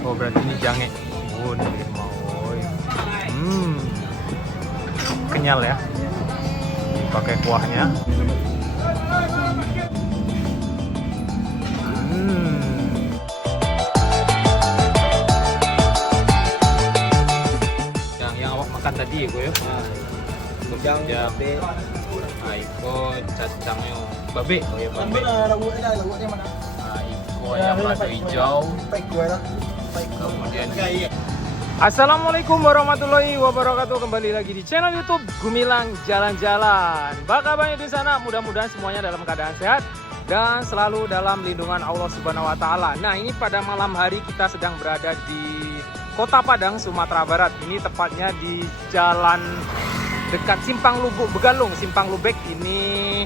Oh berarti ini jange. Oh ini mau. Kenyal ya. Pakai kuahnya. Yang awak makan tadi ya gue ya. Tujang, babe. Iko cacangnya babe. Oh ya babe. Lauknya mana? Iko yang lado hijau. Kemudian Assalamualaikum warahmatullahi wabarakatuh. Kembali lagi di channel YouTube Gumilang Jalan-Jalan. Baka banyak di sana, mudah-mudahan semuanya dalam keadaan sehat dan selalu dalam lindungan Allah Subhanahu wa taala. Nah, ini pada malam hari kita sedang berada di Kota Padang, Sumatera Barat. Ini tepatnya di jalan dekat Simpang Lubuk Begalung, Simpang Lubek. Ini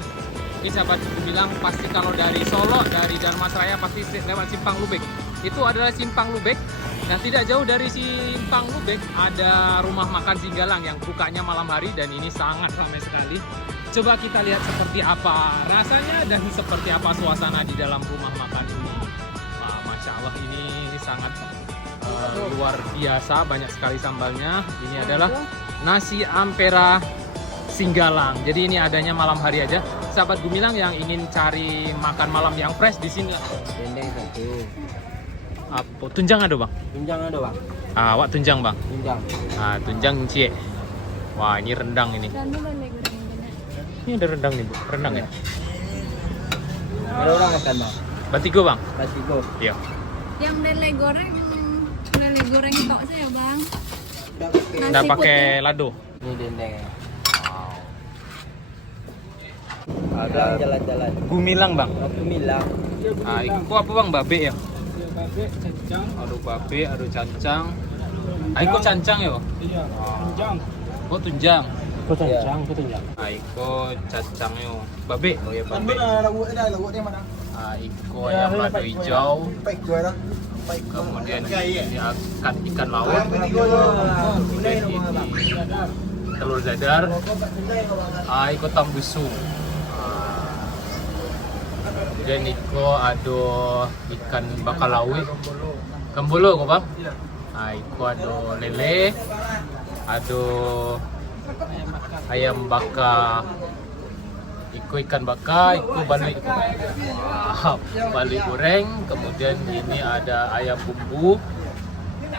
sahabat bilang pasti kalau dari Solo, dari Dharmasraya pasti lewat Simpang Lubek. Itu adalah Simpang Lubek. Nah, tidak jauh dari Simpang Lubek ada rumah makan Singgalang yang bukanya malam hari dan ini sangat ramai sekali. Coba kita lihat seperti apa rasanya dan seperti apa suasana di dalam rumah makan ini. Wah, Masya Allah, ini sangat luar biasa, banyak sekali sambalnya. Ini adalah nasi ampera Singgalang. Jadi ini adanya malam hari aja. Sahabat Gumilang yang ingin cari makan malam yang fresh di sini. Dendeng satu. Apa tunjang ada bang? Tunjang ada bang. Wak tunjang bang. Tunjang. Tunjang cie. Wah ini rendang ini. Ini ada rendang nih bu. Rendang ya. Ada orang makan bang. Batigo bang. Batigo. Iya. Yang lele goreng tok saya bang. Udah pakai lado. Ini dendeng. Wow. Ada jalan-jalan. Gumilang bang. Gumilang. Itu apa bang? Babe ya? Babe, cancang. Aduh babe, aduh cancang. Itu cancang ya? Iya, tunjang. Oh tunjang. Kok cancang, kok tunjang. Itu cacangnya. Babe. Oh ya babe. Lauknya mana? Iko yang lado hijau. Kemudian ini akan ikan laut. Kemudian ini telur dadar. Iko tambusu. Kemudian Iko ada ikan bakalawi. Kembulu kok bang? Iko ada lele. Ada ayam bakar. Iko ikan bakar, Iko balik. Wow, balik goreng. Kemudian ini ada ayam bumbu.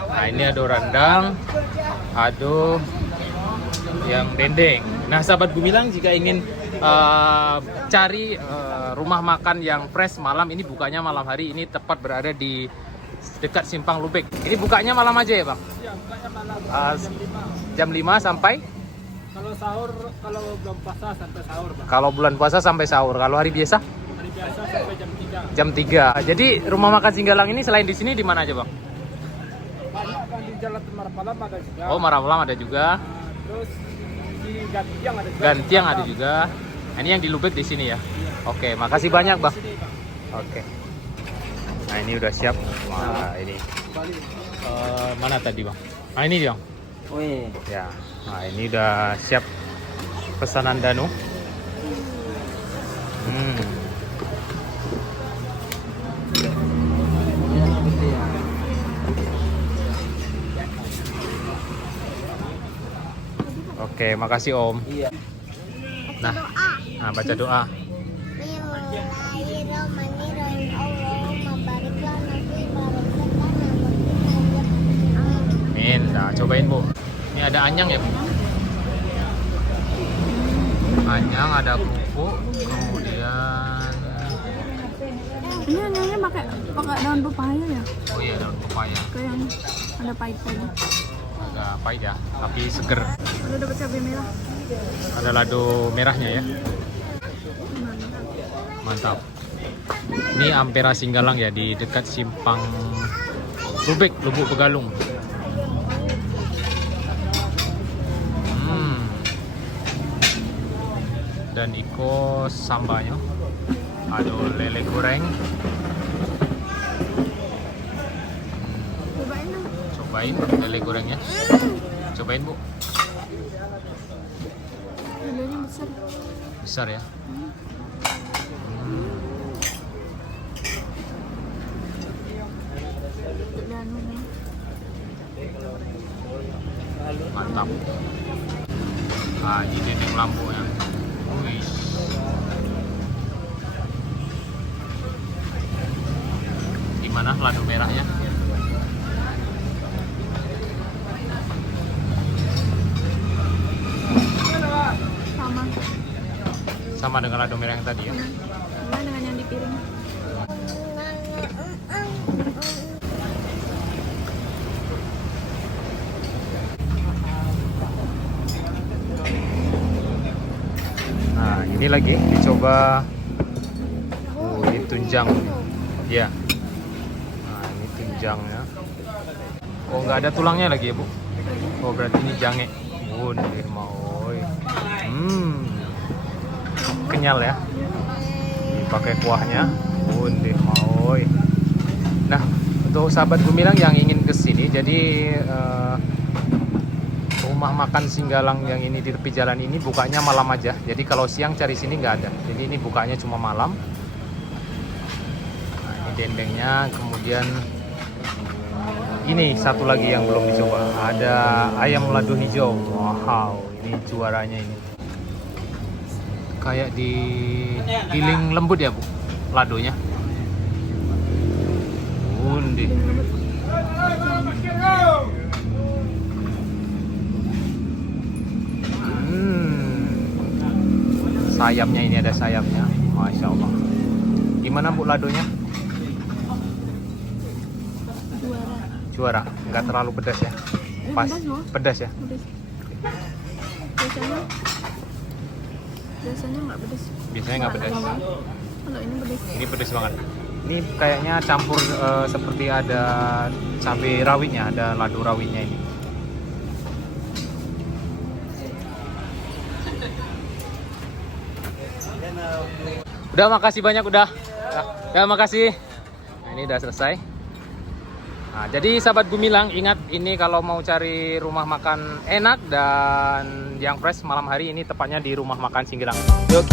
Nah ini ada rendang. Ada yang dendeng. Nah sahabat Gumilang jika ingin cari rumah makan yang fresh malam, ini bukanya malam hari. Ini tepat berada di dekat Simpang Lubek. Ini bukanya malam aja ya bang? Iya, bukanya malam. Jam 5 sampai? Kalau sahur, kalau bulan puasa sampai sahur bang. Kalau bulan puasa sampai sahur. Kalau hari biasa? Hari biasa sampai jam 3. Jam 3. Jadi rumah makan Singgalang ini selain di sini di mana aja bang? Banyak bang, di Jalan Marapalam ada juga. Oh Marapalam ada juga. Terus di Gantiang ada juga. Gantiang ada juga. Nah, ini yang di Lubek di sini ya. Oke, makasih banyak bang. Di sini, bang. Oke. Nah ini udah siap. Wah ini. Mana tadi bang? Nah ini bang. Oh iya. Ya. Nah ini udah siap pesanan Danu. Oke, makasih Om. Iya. Nah, baca doa. Bismillahirrahmanirrahim. Allahumma barik lana fi ma razaqtana. Amin. Nah, cobain Bu. Ini ada anyang ya Bu? Anyang, ada kerupuk, kemudian Ini hanya pakai daun pepaya ya? oh iya daun pepaya. Kayak yang ada pahit-pahitnya. Agak pahit ya, tapi seger. Udah dapat cabai merah. Ada lado merahnya ya. Mantap. Ini Ampera Singgalang ya di dekat Simpang Lubek, Lubuk Begalung. Dan Iko sambalnya. Ada lele goreng. Cobain dong. Cobain lele gorengnya. Cobain Bu. Lelenya besar. Besar ya. Dan Mantap. Nah, ini dinding lampunya. Wih. Gimana lado merahnya? Sama. Sama dengan lado merah yang tadi ya? Sama dengan yang di piring. Nah, ini lagi dicoba. Oh, ini tunjang. Ya. Nah, ini tunjangnya. Oh, nggak ada tulangnya lagi ya, Bu? Oh, berarti ini jange. Bundir mau. Kenyal ya. Ini pakai kuahnya. Bundir mau. Nah, untuk sahabat Gumilang yang ingin ke sini, jadi rumah makan Singgalang yang ini di tepi jalan ini bukanya malam aja. Jadi kalau siang cari sini nggak ada. Jadi ini bukanya cuma malam. Nah, ini dendengnya. Kemudian ini satu lagi yang belum dicoba. Ada ayam lado hijau. Wow, ini juaranya ini. Kayak digiling lembut ya, Bu? Ladonya. Undi. Sayapnya ini ada sayapnya, Masya Allah. Gimana Bu ladonya? Juara, nggak terlalu pedas ya? Pas, Pedas loh. pedas ya? Pedas. Biasanya nggak pedas. Biasanya nggak pedas. Kalau ini pedas. Ini pedas banget. Ini kayaknya campur seperti ada cabai rawitnya, ada lado rawitnya ini. Udah, makasih banyak udah. Ya, makasih. Nah, ini udah selesai. Nah, jadi sahabat Gumilang, ingat ini kalau mau cari rumah makan enak dan yang fresh malam hari ini tepatnya di rumah makan Singgalang. Yuk.